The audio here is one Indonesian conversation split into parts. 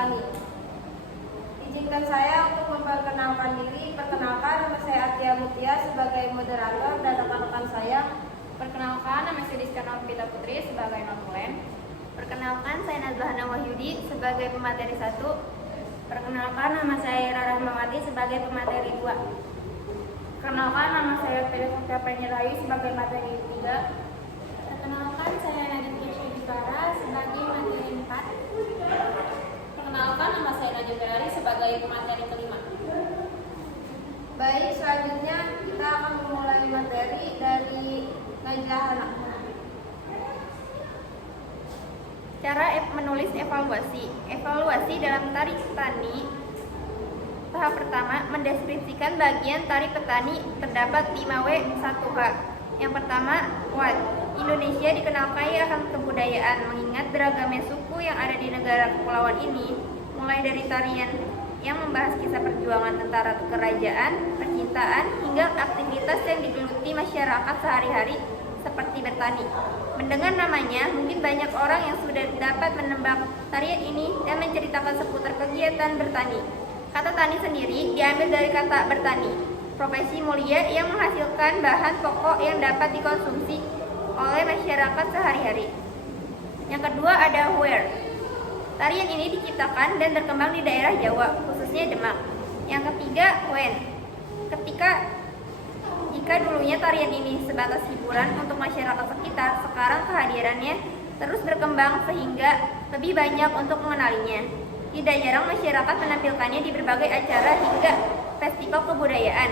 jalani. Izinkan saya untuk memperkenalkan diri. Perkenalkan, nama saya Atia Mutia sebagai moderator dan rekan-rekan saya. Perkenalkan, nama saya Rizka Novita Putri sebagai notulen. Perkenalkan, saya Nazlahana Wahyudi sebagai pemateri 1. Perkenalkan, nama saya Ira Rahmawati sebagai pemateri 2. Perkenalkan, nama saya Felix Penyerayu sebagai materi 3. Perkenalkan, saya Nadine Syedikara sebagai materi 4. Perkenalkan, nama saya Najwa Ferrari sebagai pemateri kelima. Baik, selanjutnya kita akan memulai materi dari Najlahana. Cara menulis evaluasi. Evaluasi dalam tari petani. Tahap pertama, mendeskripsikan bagian tari petani terdapat 5W1H. Yang pertama, what? Indonesia dikenal kaya akan kebudayaan mengingat beragamnya suku yang ada di negara kepulauan ini, mulai dari tarian yang membahas kisah perjuangan tentara kerajaan, percintaan, hingga aktivitas yang digeluti masyarakat sehari-hari seperti bertani. Mendengar namanya, mungkin banyak orang yang sudah dapat menebak tarian ini dan menceritakan seputar kegiatan bertani. Kata tani sendiri diambil dari kata bertani, profesi mulia yang menghasilkan bahan pokok yang dapat dikonsumsi oleh masyarakat sehari-hari. Yang kedua ada where. Tarian ini diciptakan dan berkembang di daerah Jawa, khususnya Demak. Yang ketiga when. Jika dulunya tarian ini sebatas hiburan untuk masyarakat sekitar, sekarang kehadirannya terus berkembang sehingga lebih banyak untuk mengenalinya. Tidak jarang masyarakat menampilkannya di berbagai acara hingga festival kebudayaan,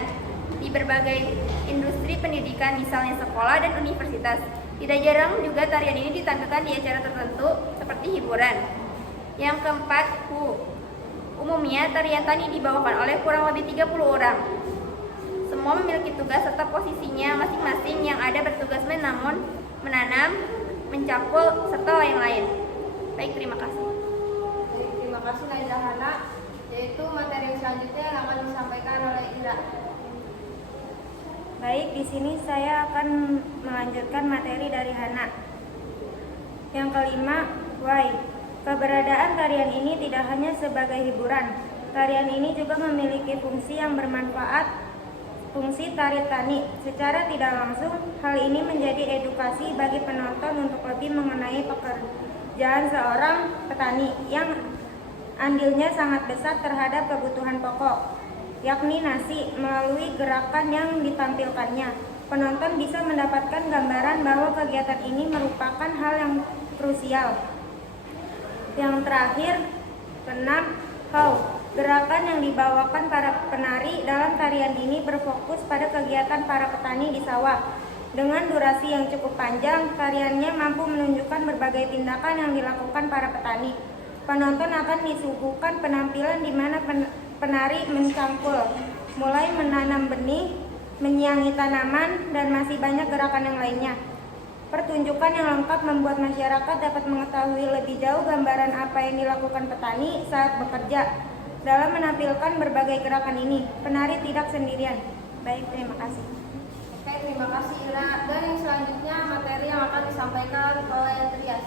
di berbagai industri pendidikan misalnya sekolah dan universitas. Tidak jarang juga tarian ini ditampilkan di acara tertentu seperti hiburan. Yang keempat, who. Umumnya tarian tani dibawakan oleh kurang lebih 30 orang. Semua memiliki tugas serta posisinya masing-masing yang ada bertugas menanam, mencakul, serta lain-lain. Baik, terima kasih. Baik, terima kasih Najlahana. Yaitu materi selanjutnya yang akan disampaikan oleh Ira. Baik, di sini saya akan melanjutkan materi dari Hana. Yang kelima, why. Keberadaan tarian ini tidak hanya sebagai hiburan. Tarian ini juga memiliki fungsi yang bermanfaat, fungsi tari tani. Secara tidak langsung, hal ini menjadi edukasi bagi penonton untuk lebih mengenai pekerjaan seorang petani yang andilnya sangat besar terhadap kebutuhan pokok, yakni nasi. Melalui gerakan yang ditampilkannya, penonton bisa mendapatkan gambaran bahwa kegiatan ini merupakan hal yang krusial. Yang terakhir, keenam, how. Gerakan yang dibawakan para penari dalam tarian ini berfokus pada kegiatan para petani di sawah. Dengan durasi yang cukup panjang, tariannya mampu menunjukkan berbagai tindakan yang dilakukan para petani. Penonton akan disuguhkan penampilan di mana penari mencangkul, mulai menanam benih, menyiangi tanaman, dan masih banyak gerakan yang lainnya. Pertunjukan yang lengkap membuat masyarakat dapat mengetahui lebih jauh gambaran apa yang dilakukan petani saat bekerja. Dalam menampilkan berbagai gerakan ini, penari tidak sendirian. Baik, terima kasih. Oke, terima kasih Ira. Dan yang selanjutnya materi yang akan disampaikan oleh Trias.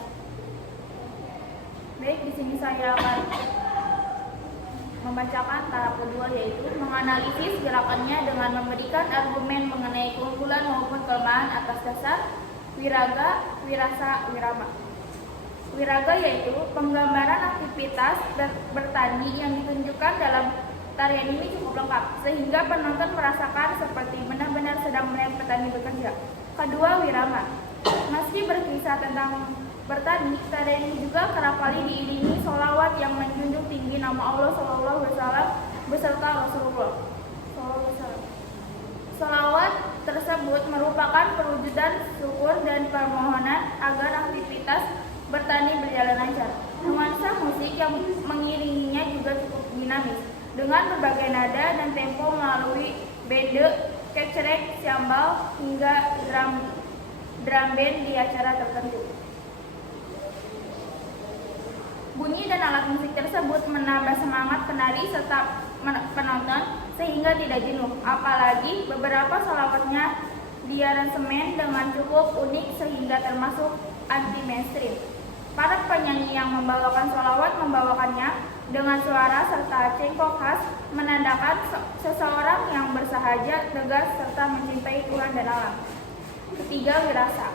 Baik, di sini saya akan membacakan tahap kedua, yaitu menganalisis gerakannya dengan memberikan argumen mengenai keunggulan maupun kelemahan atas dasar wiraga, wirasa, wirama. Wiraga yaitu penggambaran aktivitas bertani yang ditunjukkan dalam tarian ini cukup lengkap, sehingga penonton merasakan seperti benar-benar sedang melihat petani bekerja. Kedua, wirama. Meski berkisah tentang bertani, tarian ini juga kerap kali diiringi sholawat yang menjunjung tinggi nama Allah Sallallahu Alaihi Wasallam beserta Rasulullah. Sholawat tersebut merupakan perwujudan syukur dan permohonan agar aktivitas bertani berjalan lancar. Nuansa musik yang mengiringinya juga cukup dinamis, dengan berbagai nada dan tempo melalui bende, kecerek, cymbal, hingga drum band di acara tertentu. Bunyi dan alat musik tersebut menambah semangat penari serta penonton sehingga tidak jenuh. Apalagi beberapa sholawatnya diaransemen dengan cukup unik sehingga termasuk anti mainstream. Para penyanyi yang membawakan sholawat membawakannya dengan suara serta cengkok khas, menandakan seseorang yang bersahaja, tegas, serta mencintai Tuhan dan alam. Ketiga, wirasa.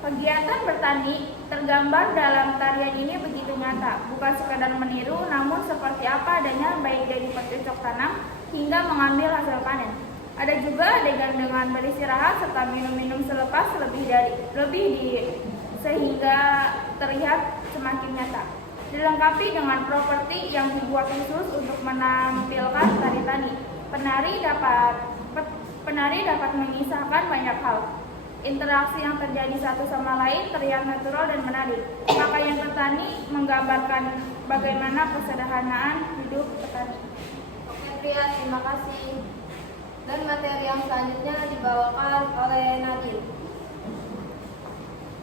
Kegiatan bertani tergambar dalam tarian ini begitu nyata, bukan sekadar meniru, namun seperti apa adanya, baik dari bercocok tanam hingga mengambil hasil panen. Ada juga adegan dengan beristirahat serta minum-minum selepas sehingga terlihat semakin nyata. Dilengkapi dengan properti yang dibuat khusus untuk menampilkan tari tani. Penari dapat mengisahkan banyak hal. Interaksi yang terjadi satu sama lain terlihat natural dan menarik. Pakaian petani menggambarkan bagaimana kesederhanaan hidup petani. Oke Pria, terima kasih. Dan materi yang selanjutnya dibawakan oleh Nadine.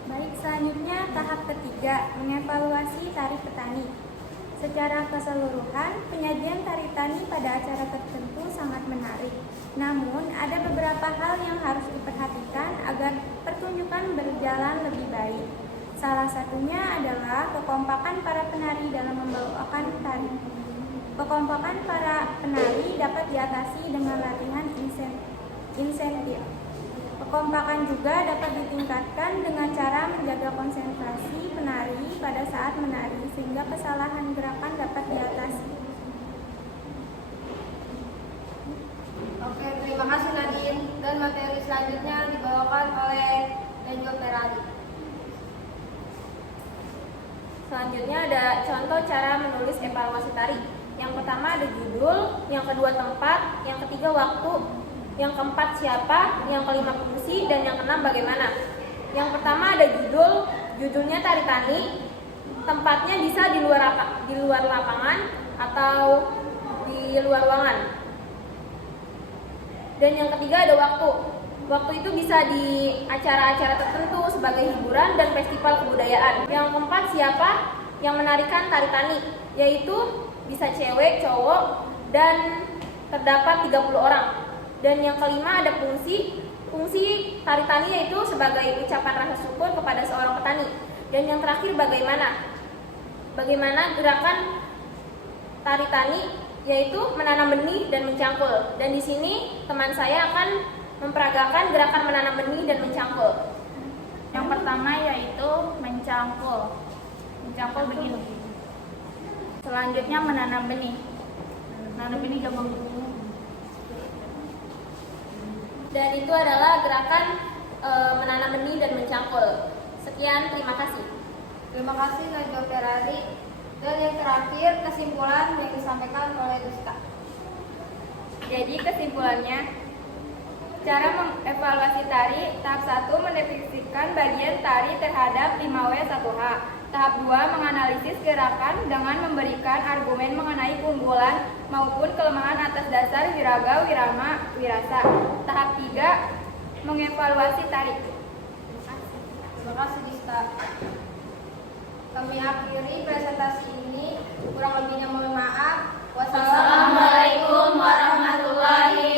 Baik, selanjutnya tahap ketiga, mengevaluasi tari petani. Secara keseluruhan, penyajian tari tani pada acara tertentu sangat menarik. Namun, ada beberapa hal yang harus diperhatikan agar pertunjukan berjalan lebih baik. Salah satunya adalah kekompakan para penari dalam membawakan tari. Kekompakan para penari dapat diatasi dengan latihan insentif. Kekompakan juga dapat ditingkatkan dengan cara menjaga konsentrasi penari pada saat menari sehingga kesalahan gerakan dapat diatasi. Oke, terima kasih Nadine. Dan materi selanjutnya dibawakan oleh Angel Ferrari. Selanjutnya ada contoh cara menulis evaluasi tari. Yang pertama ada judul, yang kedua tempat, yang ketiga waktu, yang keempat siapa, yang kelima fungsi, dan yang keenam bagaimana. Yang pertama ada judulnya tari tani, tempatnya bisa di luar lapangan atau di luar ruangan. Dan yang ketiga ada waktu itu bisa di acara-acara tertentu sebagai hiburan dan festival kebudayaan. Yang keempat siapa yang menarikan tari tani, yaitu bisa cewek, cowok, dan terdapat 30 orang. Dan yang kelima ada fungsi tari tani, yaitu sebagai ucapan rasa syukur kepada seorang petani. Dan yang terakhir bagaimana gerakan tari tani, yaitu menanam benih dan mencangkul. Dan di sini teman saya akan memperagakan gerakan menanam benih dan mencangkul. Yang pertama yaitu mencangkul. Mencangkul begini. Selanjutnya menanam benih. Menanam benih gampang dulu. Dan itu adalah gerakan menanam benih dan mencangkul. Sekian, terima kasih. Terima kasih Najwa Ferrari. Dan yang terakhir kesimpulan yang disampaikan oleh Dusta. Jadi kesimpulannya, cara mengevaluasi tari. Tahap 1 mendefinisikan bagian tari terhadap 5W1H. Tahap 2 menganalisis gerakan dengan memberikan argumen mengenai keunggulan maupun kelemahan atas dasar wiraga, wirama, wirasa. Tahap 3 mengevaluasi tari. Terima kasih Dista. Kami akhiri presentasi ini. Kurang lebihnya mohon maaf. Wassalamualaikum warahmatullahi